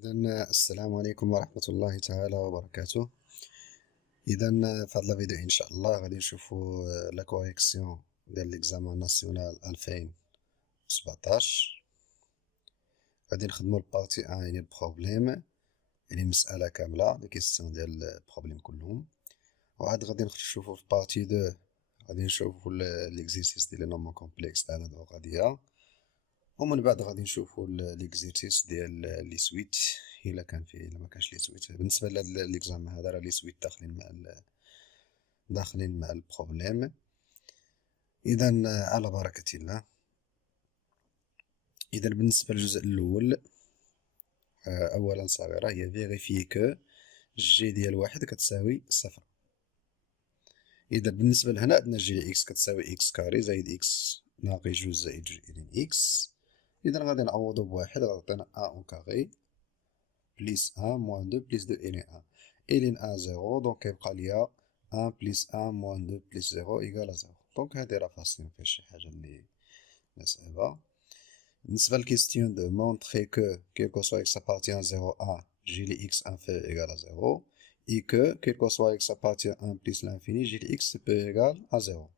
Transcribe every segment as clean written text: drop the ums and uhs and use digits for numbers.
إذن السلام عليكم ورحمة الله تعالى وبركاته. إذن في هذا الفيديو إن شاء الله غادي نشوفو لا كوريكسيون ديال ليكزامان ناسيونال 2017. غادي نخدمو البارتي ان يعني البروبليم، يعني المسألة كاملة لي كيسيون ديال البروبليم كلهم. وعاد غادي نشوفو في بارتي دو غادي نشوفو ليكزيرسيس ديال لي نومون كومبلكس الأعداد الغادية، ومن بعد غادي نشوفو ليكزيرسيس ديال لي سويت الا كان فيه، الا ما كانش لي سويت. بالنسبه لهاد ليكزامان هذا راه لي سويت داخلين مع البروبليم. اذا على بركه الله. اذا بالنسبه للجزء الاول، اولا صغيره هي فيغيفي كو جي ديال واحد كتساوي صفر. اذا بالنسبه لهنا عندنا جي اكس كتساوي اكس كاري زائد اكس ناقص جوج زائد جوج اذن اكس. اذا غادي نعوضو بواحد، غتعطينا ا اون كاري بليس 1 موان 2 بليس 2 إلين 1. إلين 1 0، دونك كيبقى ليا 1 بليس 1 موان 2 بليس 0 إيكال 0. دونك هادي راه فاصلين مفيهاش شي حاجة لي صعيبة. بالنسبة لكيستيون دو مونطخي كو كيلكو سوا إكس أبارتيان à 0 1 جي لي إكس انفيريور إيكال 0، إي كو كيلكو سوا إكس أبارتيان 1 بليس لانفيني جي لي إكس سوبيريور إيكال 0.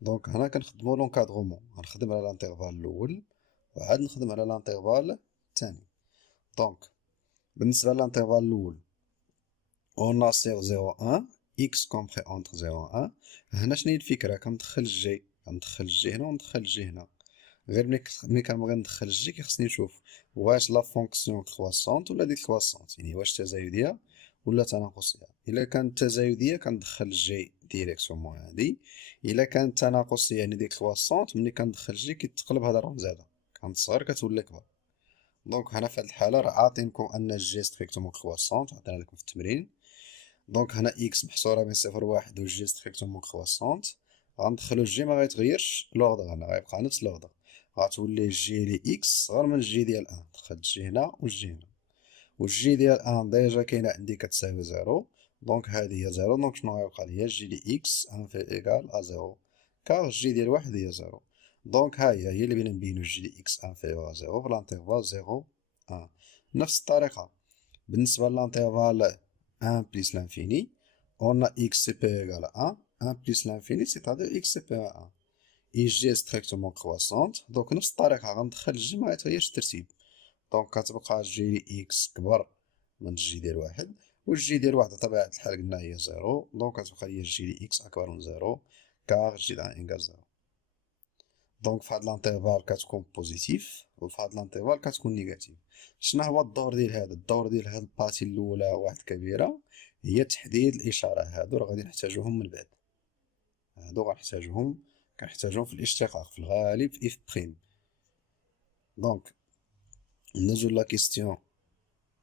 دونك هنا كنخدمو لونكادغومون، غنخدم على الانترفال الأول وعاد نخدم على الانترفال الثاني. دونك بالنسبة للانترفال الأول on a sur 0,1 x compris entre 0 و 1. هنا شنو هي الفكرة؟ كندخل الجي هنا وندخل الجي هنا. غير ملي كنبغي ندخل الجي كيخصني نشوف واش لا فونكسيون كرواسونت ولا ديكرواسونت، يعني واش تزايدية ولا تناقصية. إلا كانت تزايدية كندخل الجي ديريكتومون هادي، إلا كانت تناقصية يعني ديكرواسونت ملي كندخل الجي كيتقلب هاد الرمز هذا، كنتصغر كتولي كبر. دونك هنا في هاد الحالة راه عاطينكم أن الجي ستريكتومون كرواسونت، عطينا لكم في التمرين. دونك هنا اكس محصورة بين صفر و واحد و جي ستريكتومون كرواسونت. غندخلو الجي ما غيتغيرش لوردر، هنا غيبقى نفس لوردر، غتولي جي لي اكس صغر من الجي ديال ان. دخلت الجي هنا و الجي هنا، و الجي ديال ان ديجا كاينة عندي كتساوي زيرو، دونك هادي هي زيرو. دونك شنو غيبقى ليا؟ جي لي اكس انفي ايكال ا زيرو، كار الجي ديال واحد هي زيرو. دونك هي اللي بغينا نبينو جي لي اكس انفيريور ا زيرو في لانترفال زيرو ان. نفس الطريقة بالنسبة للانترفال 1 plus l'infini, on a x supérieur égal à 1 plus l'infini, c'est-à-dire x supérieur à 1. et g est strictement croissante، donc نفس الطريقة غندخل الجي ما يتغيرش الترتيب. دونك كتبقى جي لي اكس كبر من الجي ديال واحد، والجي ديال واحد بطبيعة الحال قلنا هي زيرو، دونك كتبقى هي جي لي اكس أكبر من زيرو، كار جي ديال ان إيكال زيرو. دونك في هاد الانترفال كتكون بوزيتيف، وفي هاد الانترفال كتكون نيجاتيف. شنو هو الدور ديال هذا؟ الدور ديال هاد البارتي الاولى واحد كبيره هي تحديد الاشاره. هادو راه غادي نحتاجوهم من بعد، هادو غنحتاجوهم، كنحتاجوهم في الاشتقاق في الغالب في اف بريم. دونك ندوزو لا كيستيون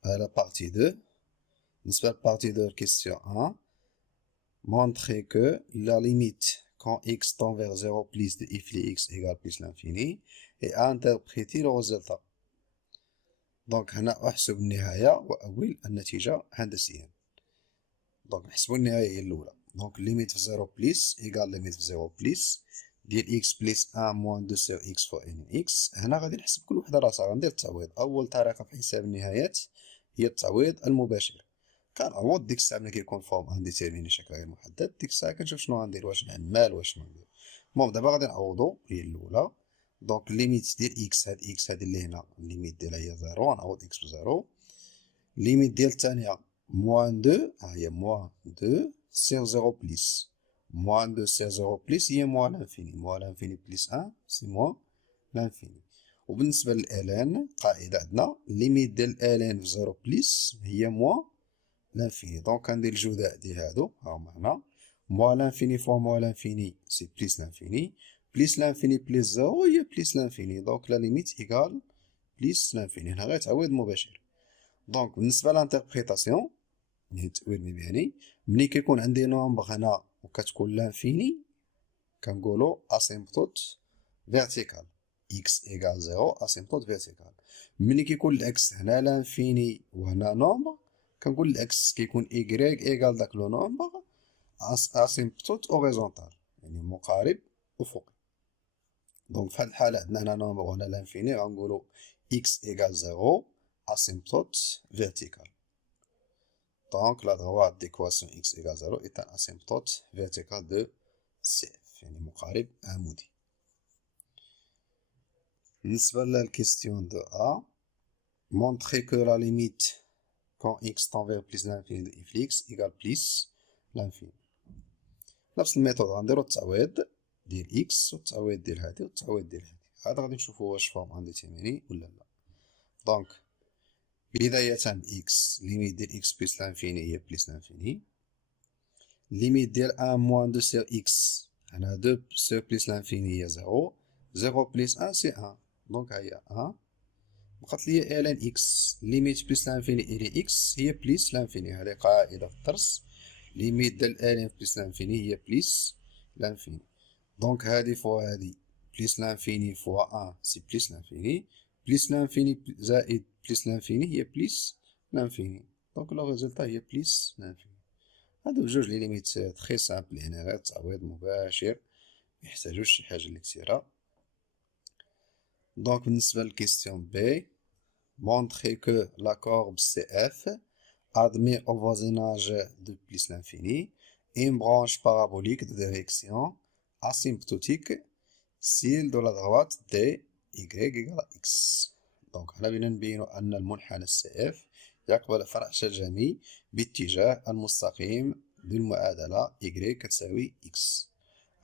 على بارتي 2. بالنسبه لبارتي 2 كيستيون 1، montrer que la limite quand x tend vers 0 plus de f li x égale plus l'infini et interpréter le résultat. دونك هنا احسب النهاية وأول النتيجة هندسيا. دونك نحسبو النهاية هي الأولى. دونك ليميت في زيرو بليس إيكال ليميت في زيرو بليس ديال إكس بليس أن موان دو سور إكس فوا إن إكس. هنا غادي نحسب كل وحدة راسها، غندير التعويض. أول طريقة في حساب النهايات هي التعويض المباشر. كنعوض ديك الساعة ملي كيكون فورم انديتيرميني شكل غير محدد، ديك الساعة كنشوف شنو غندير، واش نعمال واش شنو ندير. المهم دابا غادي نعوضو هي الأولى. دونك ليميت ديال إكس، هاد إكس هادي اللي هنا الليميت ديالها هي زيرو، غنعوض إكس بزيرو. ليميت ديال الثانية موان دو، ها هي موان دو سير زيرو بليس، موان دو سير زيرو بليس هي موان لانفيني، موان لانفيني بليس ان سي موان لانفيني. وبالنسبة للالان قاعدة عندنا ليميت ديال الالان في زيرو بليس هي موان لانفيني. دونك كندير الجداء ديال هادو هاهما هنا، موان لانفيني فوا موان لانفيني سي بليس لانفيني، بليس لانفيني بليس زيرو هي بليس لانفيني، دونك لا ليميت ايكال بليس لانفيني. هنا غير تعويض مباشر. دونك بالنسبة لانتربريتاسيون يعني التأويل مبياني، ملي كيكون عندي نومبغ هنا وكتكون لانفيني كنقولو اسيمبتوت فيرتيكال، اكس ايكال زيرو اسيمبتوت فيرتيكال. ملي كيكون الاكس هنا لانفيني وهنا نومبغ كنقول الاكس كيكون ايكغيك ايكال داك لو نومبغ اسيمبتوت اوريزونتال، يعني مقارب افقي. دونك في هاد الحالة عندنا هنا نومبغ وهنا لانفيني، غنقولو اكس ايكال زيرو asymptote vertical. Donc la droite d'équation x égale 0 est un asymptote vertical de CF يعني مقارب عمودي. بالنسبة للكيستيون دو A, montrer que la limite quand x tend vers plus l'infini de f x égale plus l'infini. نفس الميثود غنديرو التعويض ديال اكس والتعويض ديال هادي والتعويض ديال هادي. هذا غادي نشوفو واش فورم انديتيرميني ولا لا. دونك بداية بإكس ليميت ديال إكس بلس لانفيني هي بلس لانفيني. ليميت ديال أن موان دو سير إكس هنا دو سير بلس لانفيني هي زيرو. زيرو بلس أن سي أن. دونك هي أن بقات ليا إلان إكس. ليميت بلس لانفيني إلي إكس هي بلس لانفيني. هادي قاعدة في الدرس. ليميت ديال إلان بلس لانفيني هي بلس لانفيني. دونك هادي فوا هادي بلس لانفيني فوا أن سي بلس لانفيني. بلس لانفيني زائد بلس لانفيني هي بلس لانفيني. دونك لو ريزولتا هي بلس لانفيني. هادو بجوج لي ليميت تخي سامبل يعني غير تعويض مباشر ميحتاجوش شي حاجة لي كتيرة. دونك بالنسبة للكيستيون بي montrer que la courbe CF admet au voisinage de plus l'infini une branche parabolique de direction asymptotique celle de la droite d y égale à x. دونك هنا بينا نبينو أن المنحنى CF يقبل فرع شجمي باتجاه المستقيم بالمعادلة y كتساوي x.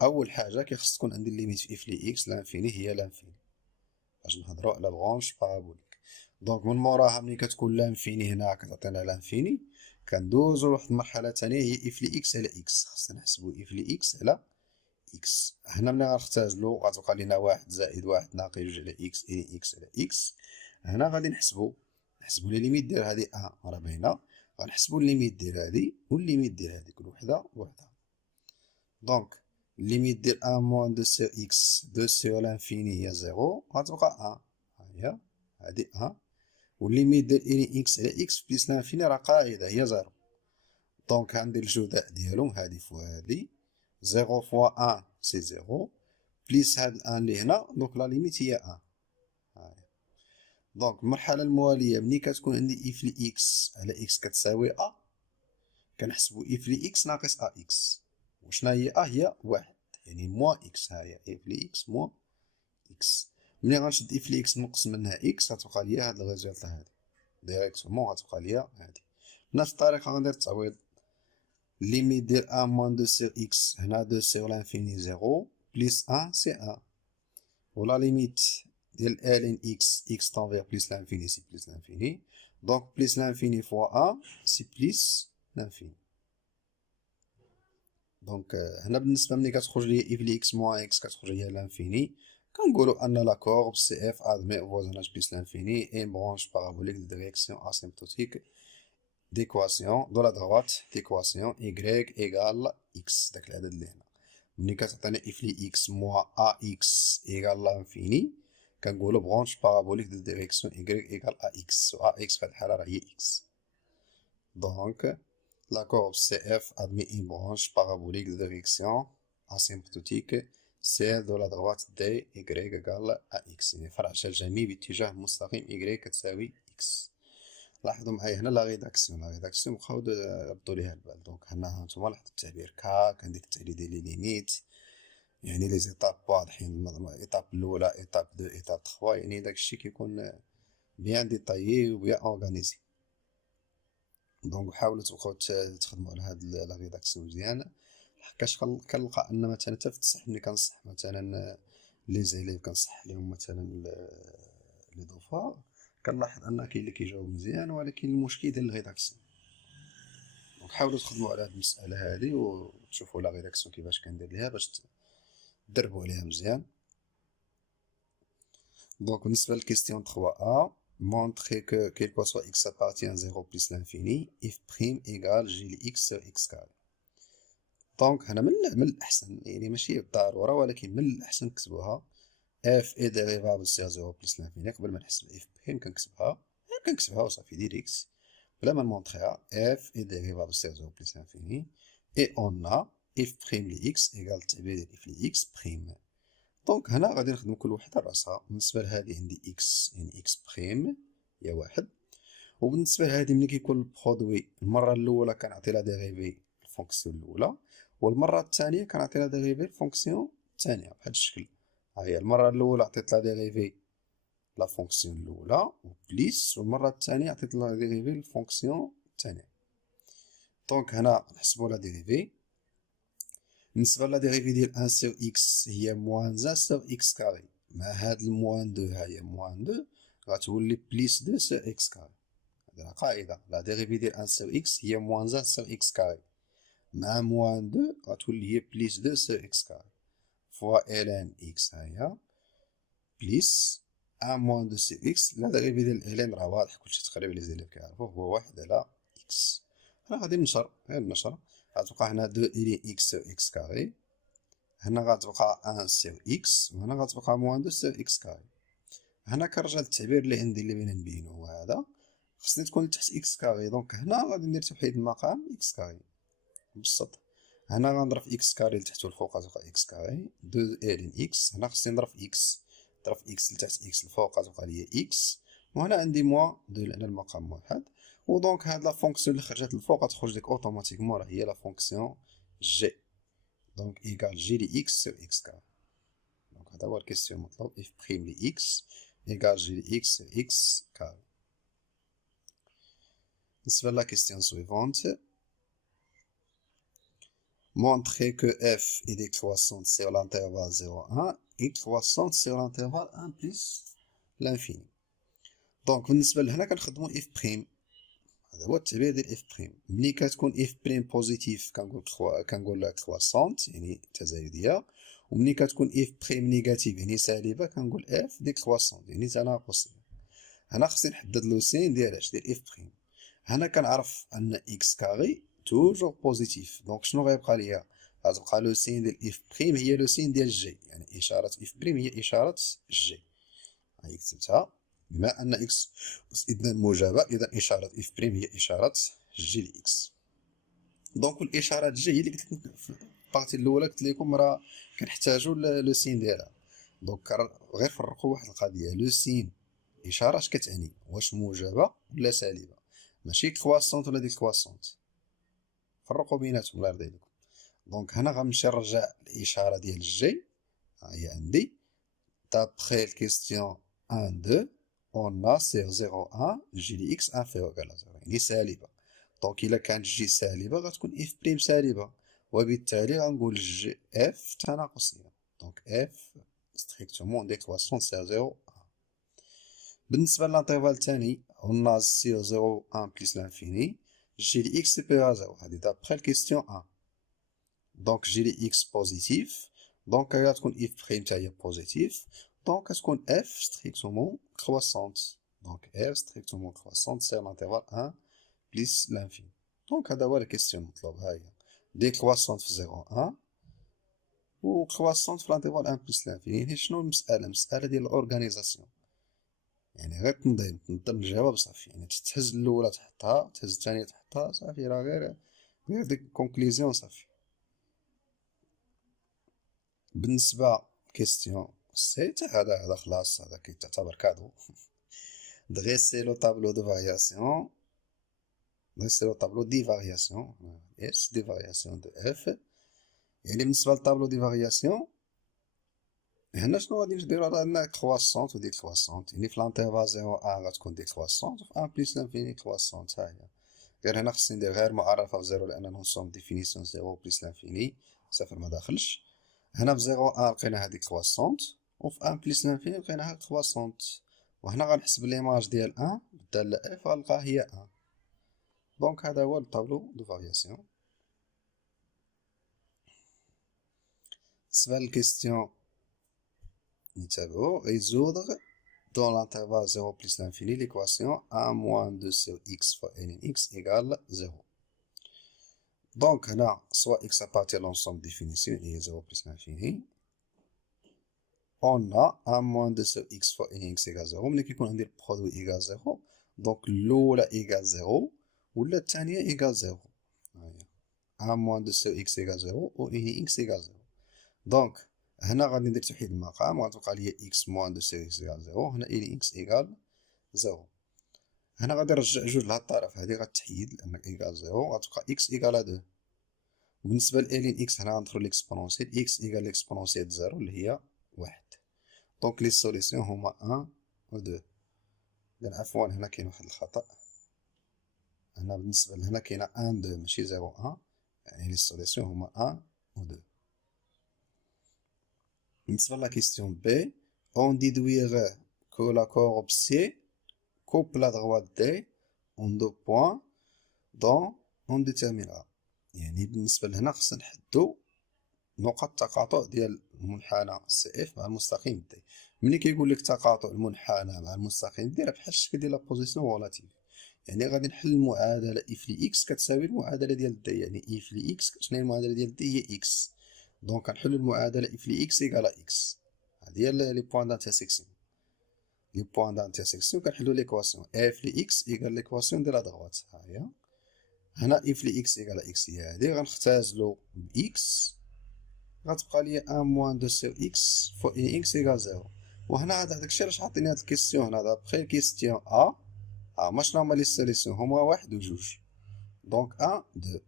أول حاجة كيخص تكون عندي الليميت في f ل x لانفيني هي لانفيني باش نهضرو على برونش بارابوليك. دونك من موراها ملي كتكون لانفيني هنا كتعطينا لانفيني كندوزو لواحد المرحلة تانية هي اف ل اكس على اكس. خاصنا نحسبو اف ل اكس على اكس. هنا ملي غنختازلو غتبقى لينا واحد زائد واحد ناقل جوج على اكس إلى اكس على اكس. هنا غادي نحسبو لي ليميت ديال هادي ان راه باينة. غنحسبو الليميت ديال هادي والليميت ديال هادي كل وحدة بوحدها. دونك ليميت ديال ان موان دو سير اكس دو سير لانفيني هي زيرو غتبقى ان. هاهي هادي ان. والليميت ديال إلي إكس على إكس بلس لانفيني راه قاعدة هي زيرو. دونك غندير الجداء ديالهم هادي فوا هادي. زيرو فوا أن سي زيرو بلس هاد الأن لي هنا دونك لا ليميت هي أن. هاهي. دونك المرحلة الموالية ملي كتكون عندي إف ل إكس على إكس كتساوي أ كنحسبو إف ل إكس ناقص أ إكس. وشنا هي أ هي واحد يعني موان إكس. هاهي إف ل إكس موان إكس. ملي غنشد إف ل إكس نقص منها إكس غتبقى ليا هاد الريزولتا هادي ديريكتومون غتبقى ليا هادي. بنفس الطريقة غندير التعويض. ليميت ديال أن موان دو سير إكس هنا دو سير لانفيني زيرو بلس أن سي أن. ولا ليميت ديال ألين إكس إكس طون فيغ بلس لانفيني سي بلس لانفيني. دونك بلس لانفيني فوا أن سي بلس لانفيني. دونك هنا بالنسبة ملي كتخرج لي إف ل إكس موان إكس كتخرج هي لانفيني كنقولو أن لا كورب سي إف أدمي أو فوازيناج بلس لانفيني إي برونش بارابوليك دو ديريكسيون أسيمبتوتيك d'équation de la droite d'équation y égale x. داك العدد اللي هنا ملي كتعطينا اف لي x موان ا x égale لانفيني كنقولو برونش بارابوليك دو ديريكسيون y égale à x. و a x في هاد الحالة راه هي x. دونك la courbe CF admet une branche parabolique de direction asymptotique celle de la droite d y égale à x. يعني فرع شجمي باتجاه مستقيم y كتساوي x. لاحظوا معايا هنا لا ريداكسيون بقاو ردوا ليها البال. دونك هنا هانتوما لاحظوا التعبير كا كندير التعليل ديال لي ليميت يعني لي زيتاب واضحين. ايطاب الاولى ايطاب دو ايطاب 3 يعني داكشي كيكون بيان ديطايي و بيان اورغانيزي. دونك حاولوا تبقاو تخدموا على هاد لا ريداكسيون مزيان لحقاش كنلقى ان مثلا حتى في التصحيح ملي كنصح مثلا لي زيليف كنصح ليهم مثلا لي دوفوار كنلاحظ ان كاين اللي كيجاوب مزيان ولكن المشكل ديال الريداكسيون. دونك حاولوا تخدموا على هاد المساله هادي وتشوفوا لا ريداكسيون كيفاش كندير ليها باش تدربوا عليها مزيان. دونك بالنسبه للكيستيون 3 ا montrer que quel que soit x appartient à 0 plus l'infini f prime égale g ل x sur x carré. دونك هنا من الاحسن يعني ماشي بالضروره ولكن من الاحسن نكتبوها اف اي ديريفابل سي 0 بلس لانفيني. قبل ما نحسب اف بريم كنكتبها وصافي ديريكت بلا ما نمونطريها. اف اي ديريفابل سي 0 بلس لانفيني اي اون ا اف بريم ل اكس ايكال التعبير ديال اف ل اكس بريم. دونك هنا غادي نخدمو كل وحده راسها. بالنسبه لهادي عندي اكس يعني اكس بريم هي واحد وبالنسبه لهادي ملي كيكون البرودوي المره الاولى كنعطي لا ديريفي الفونكسيون الاولى، والمره الثانيه كنعطي لا ديريفي الفونكسيون الثانيه بهذا الشكل. ها هي المره الاولى عطيت لا ديريفي لا فونكسيون الاولى بليس، والمره الثانيه عطيت لا ديريفي الفونكسيون الثانيه. دونك هنا نحسبوا لا ديريفي. بالنسبه لا ديريفي ديال 1 سور اكس هي موان 1 سور اكس كاري، مع هاد الموان 2 ها هي موان 2 غتولي بليس 2 سور اكس كاري. هذه قاعده، لا ديريفي ديال 1 سور اكس هي موان 1 سور اكس كاري، مع موان 2 غتولي هي بليس 2 سور اكس كاري فوا الان اكس ها هي بليس 1 موان 2 سور اكس. لا ديريفي ديال الان راه واضح كلشي تقريبا لي زيليف كيعرفوه، هو 1 على اكس. هنا غادي نشر، غير نشر، غتبقى هنا 2 الين اكس سور اكس كاري، هنا غتبقى 1 سور اكس، وهنا غتبقى موان 2 سور اكس كاري. هنا كنرجع للتعبير اللي عندي اللي بغينا نبينو هو هذا، خصني تكون تحت اكس كاري. دونك هنا غادي ندير توحيد المقام اكس كاري بالسطر. هنا غنضرب في اكس كاري لتحت والفوق غتبقى اكس كاري 2 الين اكس. هنا خصني نضرب في اكس، نضرب في اكس لتحت اكس الفوق غتبقى ليا اكس، وهنا عندي موان 2 لان المقام واحد. ودونك هاد لا فونكسيون اللي خرجت الفوق غتخرج لك اوتوماتيكمون راه هي لا فونكسيون جي. دونك ايكال جي لي اكس سور اكس كاري. دونك هذا هو الكيستيون مطلوب، اف بريم لي اكس ايكال جي لي اكس سور اكس كاري. بالنسبة لا كيستيون سويفونت، montrer que f est décroissante sur l'intervalle 0,1 et croissante sur l'intervalle 1 plus l'infini. دونك بالنسبة لهنا كنخدمو اف بريم، هذا هو التعبير ديال اف بريم. ملي كتكون اف بريم بوزيتيف كنقول كرواسونت يعني تزايدية، وملي كتكون اف بريم نيجاتيف يعني سالبة كنقول اف ديكرواسونت يعني تناقصية. هنا خصني نحدد لو سين ديال اش ديال اف بريم. هنا كنعرف ان اكس كاري توجور بوزيتيف، دونك شنو غيبقى ليا؟ غتبقى لو سين ديال اف بريم هي لو سين ديال جي، يعني اشاره اف بريم هي اشاره جي. هاي كتبتها بما ان اكس اذا موجبه، اذا اشاره اف بريم هي اشاره جي لاكس. دونك الاشارات جي هي اللي قلت لكم في البارتي الاولى، قلت لكم راه كنحتاجوا لو سين ديالها. دونك غير فرقوا واحد القضيه، لو سين اشاره اش كتعني، واش موجبه ولا سالبه، ماشي كرواسونت ولا ديكرواسونت، فرقوا بيناتهم الله يرضي عليكم. دونك هنا غنمشي نرجع الاشاره ديال الجي، ها هي عندي دابخي الكيستيون 1 2 اون ا سير 0 1 جي لي اكس انفيريور على 0 يعني سالبه. دونك الا كانت جي سالبه غتكون اف بريم سالبه، وبالتالي غنقول جي اف تناقصيه. دونك اف ستريكتومون ديكرواسون سير 0 1. بالنسبه للانترفال الثاني اون ا سير 0 1 بلس لانفيني جي لي اكس سوبيريور ا 0، هذه دابخي الكيستيون 1. دونك جي لي اكس بوزيتيف، دونك غتكون اف بريم حتى هي بوزيتيف، دونك كتكون اف ستريكتومون كرواسونت. دونك اف ستريكتومون كرواسونت سير لانترفال 1 بلس لانفيني. دونك هذا هو الكيستيون مطلوب، ها هي ديكرواسونت في 0 1 و كرواسونت في لانترفال 1 بلس لانفيني. يعني شنو المسألة؟ مسألة ديال الاورغانيزاسيون، يعني غير تنظم الجواب صافي، يعني تهز الاولى تحطها، تهز الثانيه تحطها، صافي راه غير ديك كونكليزيون صافي. بالنسبه كيستيون سي هذا خلاص، هذا كيتعتبر كادو. dressez le tableau de variation, dressez le tableau دي فارياسيون اس دي فارياسيون دو اف. يعني بالنسبه للطابلو دي فارياسيون هنا شنو غادي نديرو؟ راه عندنا كرواسونت و ديكرواسونت، يعني في لانترفال 0 1 غتكون ديكرواسونت وفي 1 بلس لانفيني كرواسونت. ها هي غير هنا خصني ندير غير معرفه في 0 لان نوصل ديفينيسيون 0 بلس لانفيني صفر ما داخلش. هنا في 0 1 لقينا هادي كرواسونت، وفي 1 بلس لانفيني لقيناها كرواسونت. وهنا غنحسب ليماج ديال 1 بالداله اف غنلقاها هي 1. دونك هذا هو الطابلو دو فارياسيون. بالنسبه للكيستيون نتابعو résoudre dans l'intervalle 0 plus l'infini l'équation a moins 2 sur x fois ln x égale 0. Donc هنا soit x appartient à l'ensemble définition il est 0 plus l'infini، on a a moins 2 sur x fois ln x égale 0. ملي كيكون عندي البرودوي égale 0 دونك الاولى égale 0 ولا الثانيه égale 0. a moins 2 sur x égale 0 و ln x égale 0. دونك هنا غادي ندير توحيد المقام وغتبقى ليا x موان 2 سير x إيكال 0، هنا إلي x إيكال 0. هنا غادي نرجع جوج لهاد الطرف، هادي غتحيد لان ايكال زيرو، غتبقى اكس ايكال دو. بالنسبة لالين اكس هنا غندخلو ليكسبونونسيال، اكس ايكال ليكسبونونسيال زيرو اللي هي واحد. دونك لي سوليسيون هما ان و دو. إذن عفوا هنا كاين واحد الخطأ، هنا بالنسبة لهنا كاينة ان دو ماشي زيرو ان، يعني لي سوليسيون هما ان و دو. بالنسبة لا كيستيون بي، on déduire que la courbe C coupe la droite D en deux points dont on déterminera. يعني بالنسبة لهنا خصنا نحدو نقط تقاطع ديال المنحنى سي اف مع المستقيم دي. ملي كيقول لك تقاطع المنحنى مع المستقيم دي راه بحال الشكل ديال لا بوزيسيون غولاتيف، يعني غادي نحل المعادله اف لي اكس كتساوي المعادله ديال دي، يعني اف لي اكس شنو هي المعادله ديال دي؟ هي اكس. دونك غنحلو المعادله اف لي اكس ايكال اكس، هادي هي لي بوين دانترسيكسيون. لي بوين دانترسيكسيون كنحلو ليكواسيون اف لي اكس ايكال ليكواسيون ديال لا دغوات، ها هي. هنا اف لي اكس ايكال اكس هي هادي، غنختازلو باكس، غتبقى لي ان موان دو سير اكس فوا ان اكس ايكال زيرو. وهنا هذا داكشي علاش عاطيني هاد الكيستيون هنا دابخي كيستيون ما شنو هما لي سوليسيون؟ هما واحد و جوج، دونك ان دو.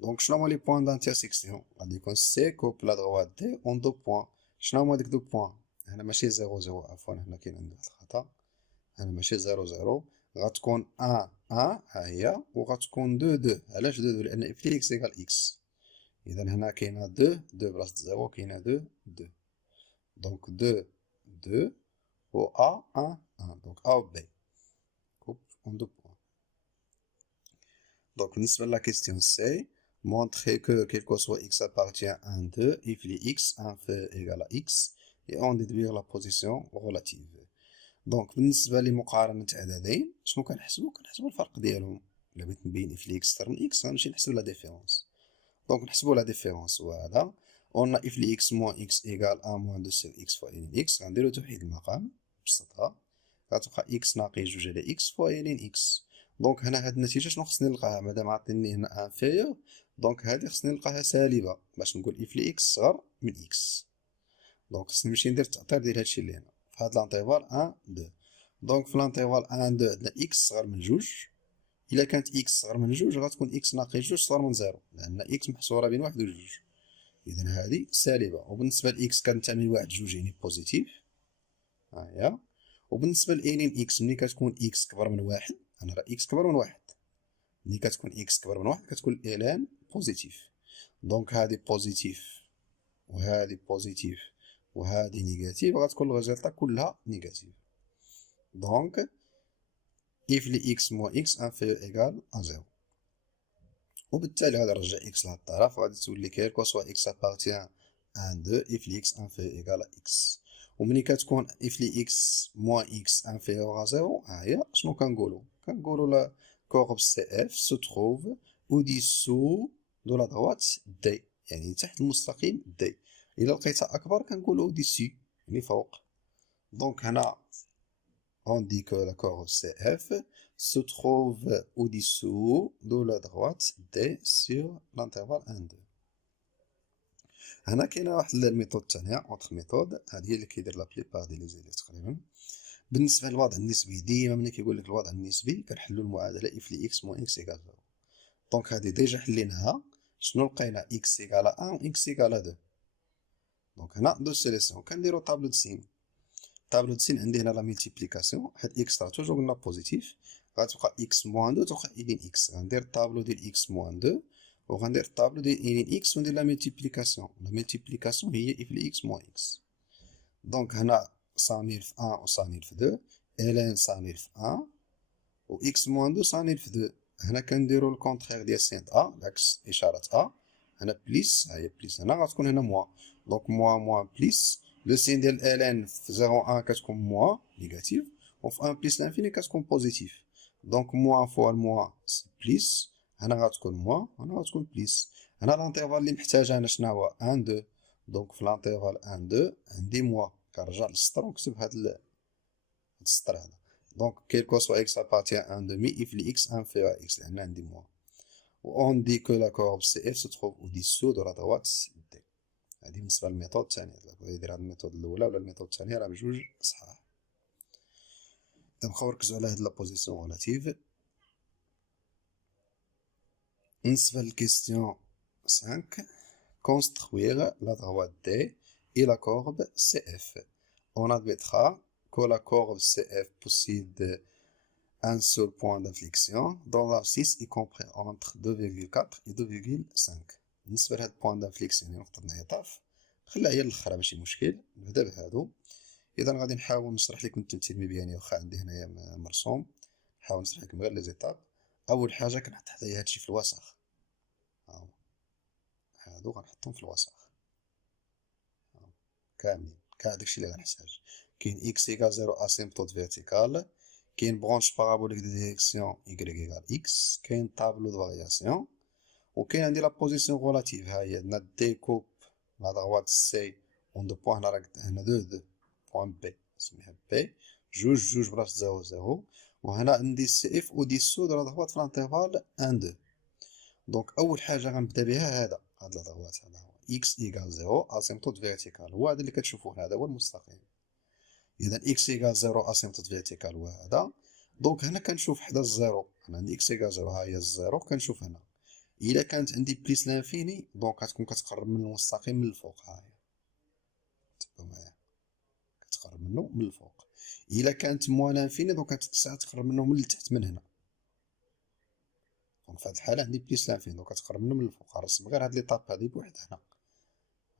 دونك شنو هما لي بوين دانترسيكسيون؟ غادي يكون سي كوب لا دغوات دي اون دو بوين. شنو هما ديك دو بوين؟ هنا ماشي زيرو زيرو، عفوا هنا كاين عندي واحد الخطأ، هنا ماشي زيرو زيرو، غتكون ان ها هي، وغتكون دو. علاش دو؟ لان اف لي اكس ايكال اكس. إذا هنا كاينة دو بلاصة زيرو كاينة دو. دونك دو و أ أن. دونك أ و بي كوب أون دو بوان. دونك بالنسبة لا كيستيون سي، montrer que quel que soit x appartient à 1, 2, if les x inférieur égal à x, et on déduire la position relative. دونك بالنسبة لمقارنة عددين شنو كنحسبو؟ كنحسبو الفرق ديالهم. إلا بغيت نبين if les x اكثر من x غنمشي نحسب لا ديفيرونس. دونك نحسبو لا ديفيرونس هو هذا، قلنا اف لي اكس موان اكس ايكال ان موان دو سير اكس فوا ان اكس، غنديرو توحيد المقام بسطها، غتبقى اكس ناقص جوج على اكس فوا ان اكس. دونك هنا هاد النتيجة شنو خصني نلقاها؟ مادام عاطيني هنا انفيريور، دونك هادي خصني نلقاها سالبة باش نقول اف لي اكس صغر من اكس. دونك خصني نمشي ندير التأطير ديال هادشي اللي هنا في هاد لانتيفال ان دو. دونك في لانتيفال ان دو عندنا اكس صغر من جوج، إلا كانت إكس صغر من جوج غتكون إكس ناقص جوج صغر من زيرو، لأن إكس محصورة بين واحد و جوج، إذا هادي سالبة. وبالنسبة لإكس كتنتمي لواحد جوج يعني بوزيتيف، هاهي. وبالنسبة لإلين إكس ملي كتكون إكس كبر من واحد، أنا راه إكس كبر من واحد، ملي كتكون إكس كبر من واحد كتكون الإلان بوزيتيف. دونك هادي بوزيتيف وهادي بوزيتيف وهادي نيجاتيف، غتكون الريزلطة كلها نيجاتيف. دونك if لي إكس موان إكس انفيريور إيكال أ زيرو. وبالتالي غادي نرجع اكس لهاد الطرف، وغادي تولي كيل كو سوا اكس ابارتيان ان دو اف لي اكس انفيريور ايكال اكس. وملي كتكون اف لي اكس موان اكس انفيريور ا زيرو، ها هي شنو كنقولو لا كورب سي اف سو تروف اوديسو دو لا دروات دي، يعني تحت المستقيم دي. الا لقيتها اكبر كنقولو اوديسي يعني فوق. دونك هنا on dit que la courbe CF se trouve au-dessous de la droite D sur l'intervalle 1-2. هنا كاينه واحد الميثود ثانيه، اوتر ميثود، هذه هي اللي كيدير لا بليبار ديال لي زيليف تقريبا. بالنسبه للوضع النسبي، ديما ملي كيقول لك الوضع النسبي كنحلوا المعادله اف لي اكس موان اكس ايكال 0. دونك هذه ديجا حليناها، شنو لقينا؟ اكس ايكال 1 و اكس ايكال 2. دونك هنا دو سيليسيون كنديرو طابلو دو سين. طابلو دو سين عندي هنا لا ملتيبليكاسيون، حيت اكس راه توجور قلنا بوزيتيف، غتبقى اكس موان 2 توقع الين اكس. غندير الطابلو ديال اكس موان 2 وغندير الطابلو ديال الين اكس وندير لا ملتيبليكاسيون. لا ملتيبليكاسيون هي اف لي اكس موان اكس. دونك هنا صانيل في 1 و صانيل في 2، الين صانيل في 1 و اكس موان 2 صانيل في 2. هنا كنديرو الكونترير ديال سين العكس اشاره هنا بليس، ها هي بليس، هنا غتكون هنا موان. دونك موان بليس، لو سين ديال الان في 0 كتكون موان نيجاتيف، وفي 1 بليس لانفيني كتكون بوزيتيف. دونك موان فوا الموان سي بليس، هنا غتكون موان هنا غتكون بليس. هنا الانترفال اللي محتاجها انا شنو هو؟ 1 2. دونك في الانترفال 1 2 عندي موان، كنرجع للسطر ونكتب هاد السطر هذا. دونك كيل كو سوا اكس ابارتيان 1 دومي اف لي اكس انفيريور اكس، لان عندي موان. و on dit que la courbe CF se trouve au-dessous de la droite D. هذه بالنسبة للميثود الثانية. بغا يدير هاد الميثود الأولى ولا الميثود الثانية راه بجوج صحاح. نبقاو نركزو على هاد لا بوزيسيون غولاتيف. بالنسبة للكيستيون 5، construire la droite D et la courbe CF. On admettra que la courbe CF possède un seul point d'inflexion dont l'abscisse est compris entre 2,4 et 2,5. بالنسبة لهاد البوان دانفليكسيون اللي نقطة انعطاف خليها هي الاخرى ماشي مشكل، نبدا بهادو. اذا غادي نحاول نشرح لكم التمثيل مبياني واخا عندي هنايا مرسوم، نحاول نشرح لكم غير لي زيتاب. اول حاجه كنحط حدايا هادشي في الوسط، هادو غنحطهم في الوسط كاملين، كاع داكشي اللي غنحتاج. كاين اكس ايكال 0 اسيمبتوت فيرتيكال، كاين برونش بارابوليك دو ديريكسيون y ايكال اكس، كاين طابلو دو فارياسيون، وكاين عندي لا بوزيسيون غولاتيف. ها هي عندنا ديكوب لا دروات سي اون دو بوان، هنا راك هنا دو بوان بي نسميها بي، جوج بلاصة زيرو زيرو، وهنا عندي سي اف او ديسو دو لا دروات في الانترفال ان دو. دونك اول حاجه غنبدا بها هاد لا دروات، هذا هو اكس ايكال زيرو اسيمبتوت فيرتيكال، هو هذا اللي كتشوفوه هذا هو المستقيم. اذا اكس ايكال زيرو اسيمبتوت فيرتيكال هو هذا. دونك هنا كنشوف حدا الزيرو، انا عندي اكس ايكال زيرو، ها هي الزيرو، كنشوف هنا الا كانت عندي بليس لانفيني دونك غتكون كتقرب من المستقيم من الفوق. ها هي تبعوا معايا، كتقرب منه من الفوق. الا كانت موان لانفيني دونك كتقرب منه من التحت من هنا. دونك في هاد الحاله عندي بليس لانفيني دونك كتقرب منه من الفوق. غنرسم غير هاد ليطاب هادي بوحدها هنا،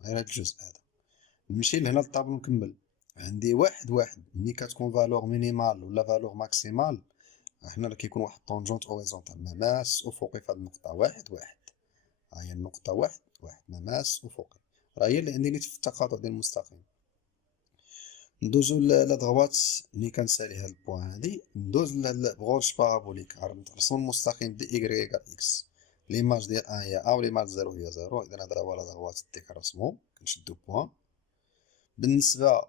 غير هاد الجزء هذا. نمشي لهنا للطابلو نكمل. عندي واحد ملي كتكون فالور مينيمال ولا فالور ماكسيمال، هنا راه كيكون واحد طونجونت اوريزونتال مماس افقي في هاد النقطه واحد. ها هي النقطه واحد مماس افقي، راه هي اللي عندي في التقاطع ديال المستقيم. ندوزو لدغوات ملي كنسالي هاد البوان هادي، ندوز لبغولش بارابوليك، نرسم المستقيم دي ايكغيك ايكال اكس. ليماج ديال ان هي ا وليماج زيرو هي زيرو. اذا هاد راه دغوات دي كنرسمو، كنشدو بوان. بالنسبه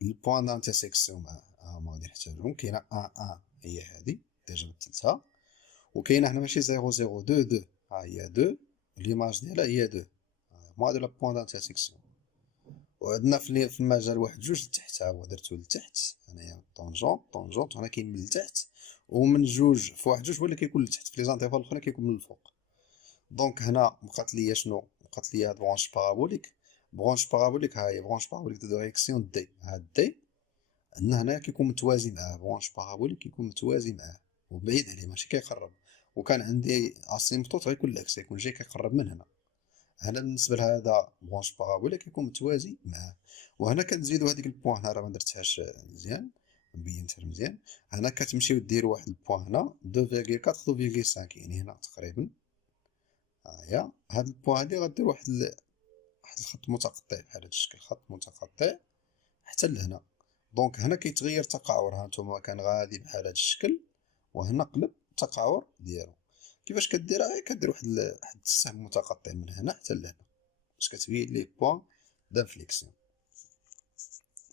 للبوان دانترسيكسيون ما غادي نحتاجهم، كاينه ان هي هادي ديجا مثلتها، وكاينه هنا ماشي 0 0 2 2، ها هي 2 ليماج ديالها هي 2، هادو لا بوان دانترسيكسيون. وعندنا في المجال واحد جوج لتحت، ها هو درتو لتحت، هنايا طونجونت هنا كاين من التحت، ومن جوج في واحد جوج هو اللي كيكون لتحت، في لي زانتيفال الاخرى كيكون من الفوق. دونك هنا بقات ليا شنو؟ بقات ليا هاد برونش بارابوليك، ها هي برونش بارابوليك دو ديريكسيون دي. هاد دي عندنا هنا كيكون متوازي معاه، برونش بارابوليك كيكون متوازي معاه وبعيد عليه ماشي كيقرب. وكان عندي اسيمبتوت غيكون العكس، يكون جاي كيقرب من هنا. هنا بالنسبه لهذا برونش بارابوليك كيكون متوازي معاه. وهنا كنزيدو هذيك البوان، هنا راه ما درتهاش مزيان، مبينتها مزيان. هنا كتمشيو ديروا واحد البوان هنا 2.4 2.5، يعني هنا تقريبا. ها هي هاد البوان هادي غدير واحد الخط متقطع بحال هاد الشكل، خط متقطع حتى لهنا. دونك هنا كيتغير التقعر، ها نتوما كان غادي بحال هاد الشكل، وهنا قلب التقعر ديالو. كيفاش كديرها؟ غير كدير واحد السهم متقطع من هنا حتى لهنا باش كتبين لي بوان دانفليكسيون.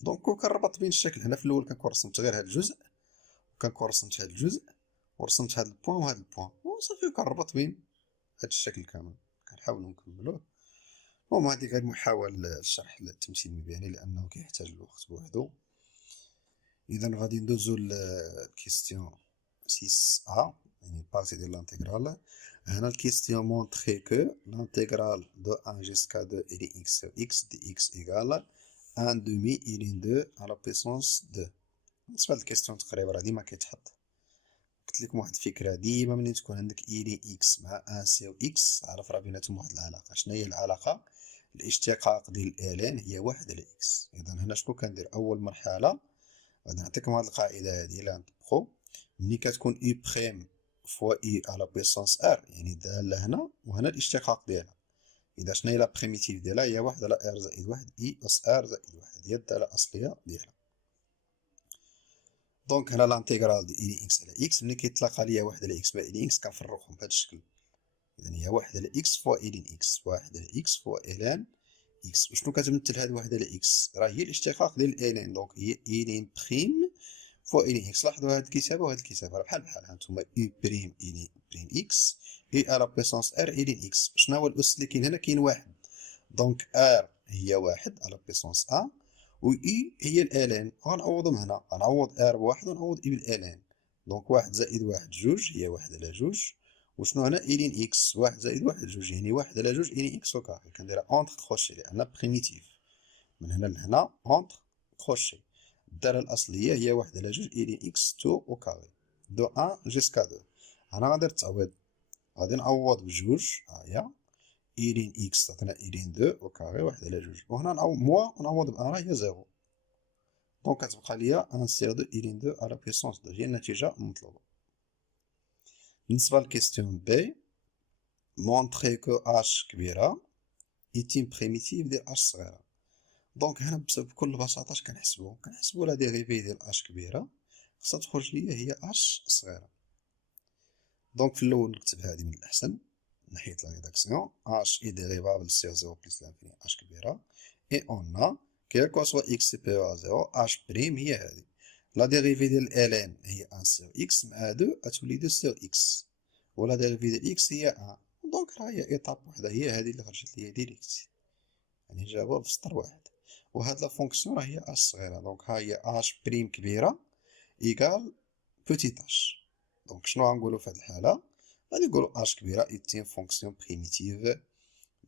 دونك كنربط بين الشكل. هنا في الاول كنكون رسمت غير هاد الجزء، وكنكون رسمت هاد الجزء، ورسمت هاد البوان وهاد البوان، وصافي كنربط بين هاد الشكل كامل. كنحاولو نكملوه. المهم هادي غير محاولة لشرح التمثيل المبياني لأنه كيحتاج الوقت بوحدو. إذا غادي ندوزو لكيستيون 6A، يعني بارتي ديال لانتيغرال. هنا الكيستيون مونطخي كو لانتيغرال دو 1 جيسكا 2 إلي إكس sur إكس دي إكس إيكال 1 demi إلين 2 على بيسونس 2. بالنسبة لهاد الكيستيون تقريبا راه ديما كيتحط. قلت لكم واحد الفكرة، ديما ملي تكون عندك إلي إكس مع 1 sur إكس عرف راه بيناتهم واحد العلاقة. شنو هي العلاقة؟ الاشتقاق ديال الآلين هي 1 على إكس. إذا هنا شنو كندير؟ أول مرحلة غادي نعطيكم هاد القاعدة هادي لا نطبقو. ملي كتكون إي بخيم فوا إي على بيسونس ار، يعني دالة هنا وهنا الاشتقاق ديالها. إذا شنو هي لا بريميتيف ديالها؟ هي 1 على ار زائد 1 إي أس ار زائد 1، هي الدالة الأصلية ديالها. دونك هنا لانتيغرال ديال إلي إكس على إكس، ملي كيتلاقى ليا 1 على إكس مع إلين إكس كنفرقهم بهاد الشكل. إذا هي 1 على إكس فوا إلين إكس، 1 على إكس فوا إلان إكس. وشنو كتمثل هاد 1 على إكس؟ راه هي الاشتقاق ديال الإلين، دونك هي إلين بريم فوا إلين إكس. لاحظوا هاد الكتابة وهاد الكتابة راه بحال هانتوما إي بريم إلين بريم إكس، إي على بيسونس ار إلين إكس. شنو هو الأس اللي كاين هنا؟ كاين واحد، دونك ار هي 1 على بيسونس أ، و اي هي الالان، غنعوضهم هنا، غنعوض ار بواحد ونعوض اي بالالان. دونك واحد زائد واحد جوج هي واحد على جوج، وشنو هنا إلين إكس، واحد زائد واحد جوج، يعني واحد على جوج إلين إكس وكاري، كنديرها أونتخ كروشي لأنها بريميتيف، من هنا لهنا أونتخ كروشي. الدالة الأصلية هي واحد على جوج إلين إكس تو وكاري، دو أن جيسكا دو. هنا غندير التعويض، غادي نعوض بجوج، هاهي إلين إكس تعطينا إلين دو وكاري واحد على جوج، وهنا نعوض موا ونعوض بأن راه هي زيرو، دونك كتبقى ليا أن سيغ دو إلين دو على بويسونس دو، هي النتيجة المطلوبة. بالنسبة لكيستيون بي، مونطخي كو اش كبيرة ايتيم بريميتيف ديال اش صغيرة. دونك هنا بكل بساطة اش كنحسبو لا ديريفي ديال اش كبيرة خاصها تخرج ليا هي اش صغيرة. دونك في الأول نكتب هادي من الأحسن ناحية لا ريداكسيون، اش اي ديريفابل سيغ زيرو بليس لانفيني اش كبيرة، اي اون ا كيل كوا سوا اكس سوبيريور ا زيرو اش بريم هي هادي. لا ديريفي ديال الان هي ان سيغ اكس مع دو غتولي دو سيغ اكس، ولا ديريفي ديال اكس هي ان. دونك راه هي ايطاب وحده هي هادي اللي خرجت ليا ديريكت، يعني جابوها في سطر واحد. وهاد لا فونكسيون راه هي اش صغيرة، دونك ها هي اش بريم كبيرة ايكال بوتيت اش. دونك شنو غنقولو في هاد الحالة؟ غادي نقولو اش كبيرة ايتيم فونكسيون بريميتيف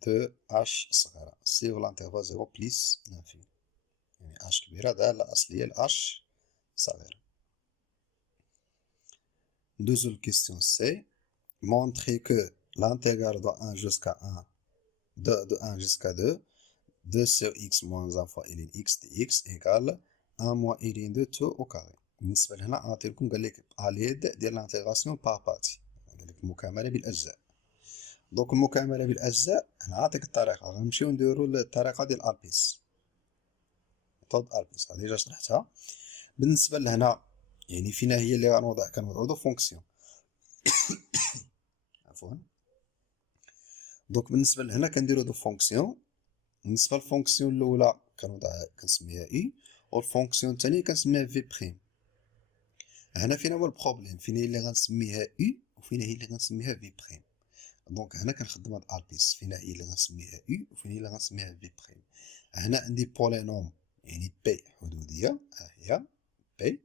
دو اش صغيرة سيغ لانترفال زيرو بليس لانفيني، يعني اش كبيرة دالة أصلية لاش صغيرة. Deuxième question c'est montrer que l'intégrale de 1 jusqu'à 1, de 1 jusqu'à 2, 2 sur x moins 1 fois ln x dx égale 1 moins ln 2 tout au carré. بالنسبة لهنا عطيلكم قال لك اليد ديال الانتيغراسيون بار بارتي، قال لك المكاملة بالأجزاء. دونك المكاملة بالأجزاء أنا عاطيك الطريقة، غنمشيو نديرو الطريقة ديال ألبيس، ميثود ألبيس هادي ديجا شرحتها. بالنسبة لهنا يعني فينا هي اللي غنوضع، كنوضعو دو فونكسيون عفوا. دونك بالنسبة لهنا كنديرو دو فونكسيون، بالنسبة للفونكسيون الأولى كنسميها إي، والفونكسيون الثانية كنسميها في بريم. هنا فين هو البروبليم، فين هي اللي غنسميها إي وفين هي اللي غنسميها في بريم. دونك هنا كنخدم هاد البيس، فين هي اللي غنسميها إي وفين هي اللي غنسميها في بريم. هنا عندي بولينوم يعني بي حدودية، ها هي بي،